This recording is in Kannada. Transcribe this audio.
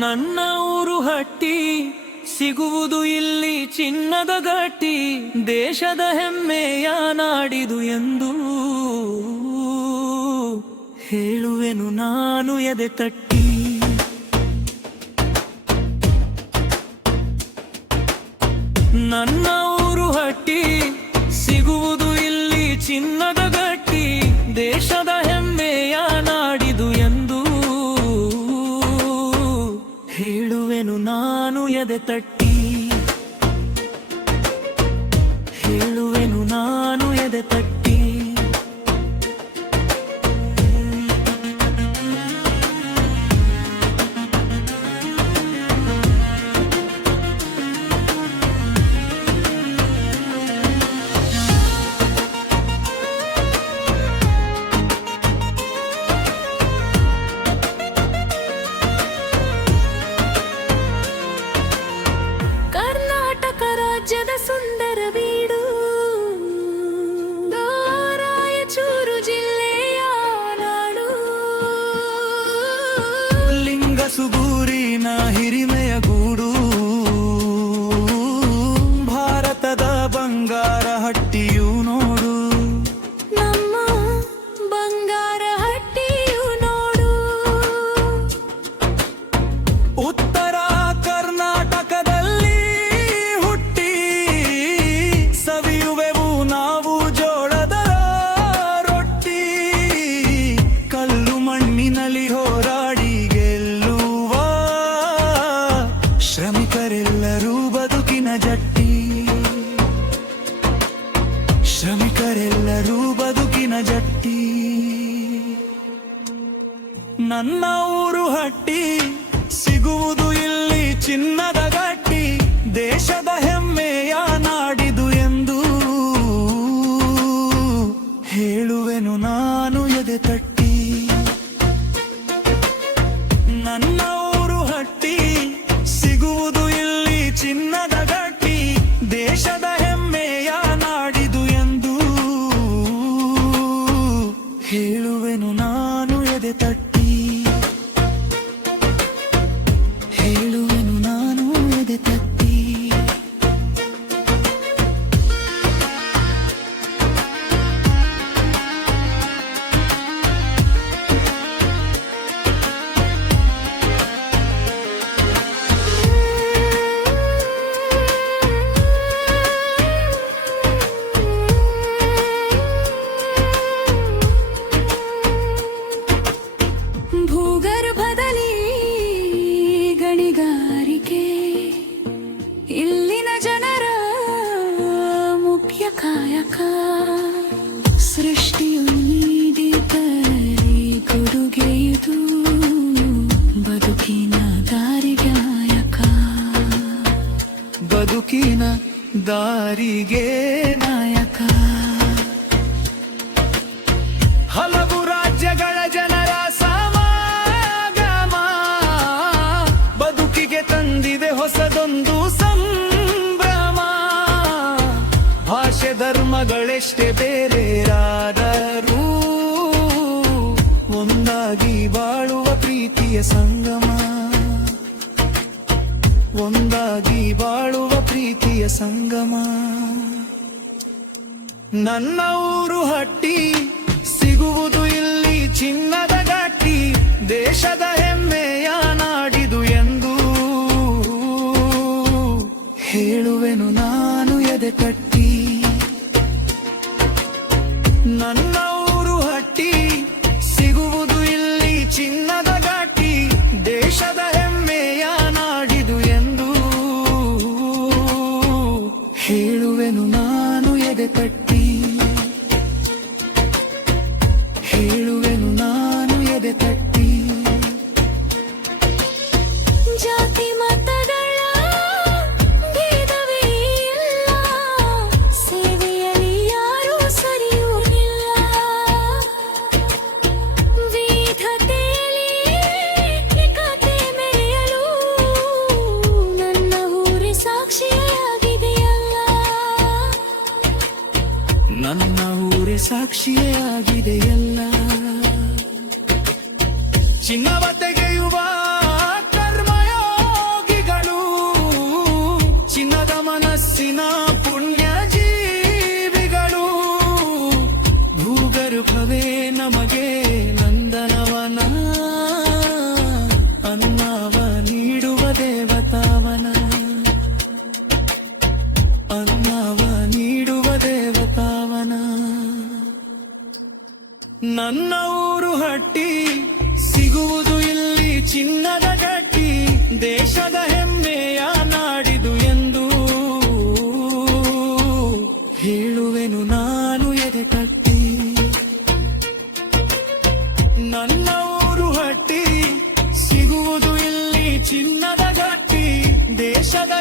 ನನ್ನ ಊರು ಹಟ್ಟಿ, ಸಿಗುವುದು ಇಲ್ಲಿ ಚಿನ್ನದ ಗಟ್ಟಿ, ದೇಶದ ಹೆಮ್ಮೆಯ ನಾಡಿದು ಎಂದು ಹೇಳುವೆನು ನಾನು ಎದೆ ತಟ್ಟಿ. ನನ್ನ ಊರು ಹಟ್ಟಿ, ಸಿಗುವುದು ಇಲ್ಲಿ ಚಿನ್ನದ ಗಟ್ಟಿ, ದೇಶದ ಹೆಮ್ಮೆಯ ನಾಡಿದು ಎಂದು ಹೇಳುವೆನು ನಾನು ಎದೆ ತಟ್ಟಿ. ಹೇಳುವೆನು ನಾನು ಎದೆ ತಟ್ಟಿ. ರಾಜ್ಯದ ಸುಂದರ ಬೀಡು ರಾಯಚೂರು ಜಿಲ್ಲೆಯ ನಾಡು, ಲಿಂಗಸುಗೂರಿನ ಹಿರಿಮೆಯ ಗೂಡು, ಭಾರತದ ಬಂಗಾರ ಹಟ್ಟಿಯು ನೋಡು, ನಮ್ಮ ಬಂಗಾರ ಹಟ್ಟಿಯು ನೋಡು. ಉತ್ತರ ಕರ್ನಾಟಕದಲ್ಲಿ ಹುಟ್ಟಿ ಸವಿಯುವೆವು ನಾವು ಜೋಳದ ರೊಟ್ಟಿ, ಕಲ್ಲು ಮಣ್ಣಿನಲ್ಲಿ ಹೋರಾಡಿ ಗೆಲ್ಲುವ ಶ್ರಮಿಕರೆಲ್ಲರೂ ಬದುಕಿನ ಜಟ್ಟಿ, ಶ್ರಮಿಕರೆಲ್ಲರೂ ಬದುಕಿನ ಜಟ್ಟಿ. ನನ್ನ ಊರು ಹಟ್ಟಿ, ಸಿಗುವುದು ಇಲ್ಲಿ ಚಿನ್ನದ ಗಟ್ಟಿ, ದೇಶದ ಹೆಮ್ಮೆಯ ನಾಡಿದು ಎಂದು ಹೇಳುವೆನು ನಾನು ಎದೆ ತಟ್ಟಿ. ನನ್ನ ಊರು ಹಟ್ಟಿ, ಸಿಗುವುದು ಇಲ್ಲಿ ಚಿನ್ನದ ಗಟ್ಟಿ, ದೇಶದ ಹೆಮ್ಮೆಯ ನಾಡಿದು ಎಂದು ಹೇಳುವೆನು ನಾನು ಎದೆ ತಟ್ಟಿ. ಹೇಳುವೆನು ನಾನು ಎದೆ ತಟ್ಟಿ. ಭೂಗರ್ಭದಲ್ಲಿ ಗಣಿಗಾರಿಕೆ ಇಲ್ಲಿನ ಜನರ ಮುಖ್ಯ ಕಾಯಕ, ಸೃಷ್ಟಿಯು ನೀಡಿದಲ್ಲಿ ಕೊಡುಗೆಯುದು ಬದುಕಿನ ದಾರಿಗಾಯಕ, ಬದುಕಿನ ದಾರಿಗೆ ನಾಯಕ. ಹಲವು ರಾಜ್ಯಗಳ ಜನರ ಸಮಾಗಮ ಬದುಕಿಗೆ ತಂದಿದೆ ಹೊಸದೊಂದು ಸಂಭ್ರಮ. ಭಾಷೆ ಧರ್ಮಗಳೆಷ್ಟೇ ಬೇರೆಯಾದರೂ ಒಂದಾಗಿ ಬಾಳುವ ಪ್ರೀತಿಯ ಸಂಗಮ, ಒಂದಾಗಿ ಬಾಳುವ ಪ್ರೀತಿಯ ಸಂಗಮ. ನನ್ನ ಊರು ಹಟ್ಟಿ, ಸಿಗುವುದು ಇಲ್ಲಿ ಚಿನ್ನದ ಗಟ್ಟಿ, ದೇಶದ ಹೆಮ್ಮೆಯ ನಾಡಿದು ಎಂದು ಹೇಳುವೆನು ನಾನು ಎದೆ ತಟ್ಟಿ. ನನ್ನ ಊರು ಹಟ್ಟಿ, ಸಿಗುವುದು ಇಲ್ಲಿ ಚಿನ್ನದ ಗಟ್ಟಿ, ದೇಶದ ಹೆಮ್ಮೆಯ ನಾಡಿದು ಎಂದು ಹೇಳುವೆನು ನಾನು ಎದೆ ತಟ್ಟಿ. ಹೇಳುವೆನು ನಾನು ಎದೆ ತಟ್ಟಿ. ಜಾತಿ ಮತಗಳ ಭೇದವೇ ಇಲ್ಲ, ಸೇವೆಯಲ್ಲಿ ಯಾರೂ ಸರಿಯುವುದಿಲ್ಲ, ವಿವಿಧತೆಯಲ್ಲಿ ಏಕತೆ ಮೆರೆಯಲು ನನ್ನ ಊರೇ ಸಾಕ್ಷಿಯಾಗಿದೆಯಲ್ಲ, ನನ್ನ ಊರೇ ಸಾಕ್ಷಿಯಾಗಿದೆಯಲ್ಲ. ಚಿನ್ನವ ತೆಗೆಯುವ ಕರ್ಮಯ ಚಿನ್ನದ ಗಟ್ಟಿ ದೇಶದ ಹೆಮ್ಮೆಯ ನಾಡಿದು ಎಂದು ಹೇಳುವೆನು ನಾನು ಎದೆ ತಟ್ಟಿ. ನನ್ನ ಊರು ಹಟ್ಟಿ, ಸಿಗುವುದು ಇಲ್ಲಿ ಚಿನ್ನದ ಗಟ್ಟಿ ದೇಶದ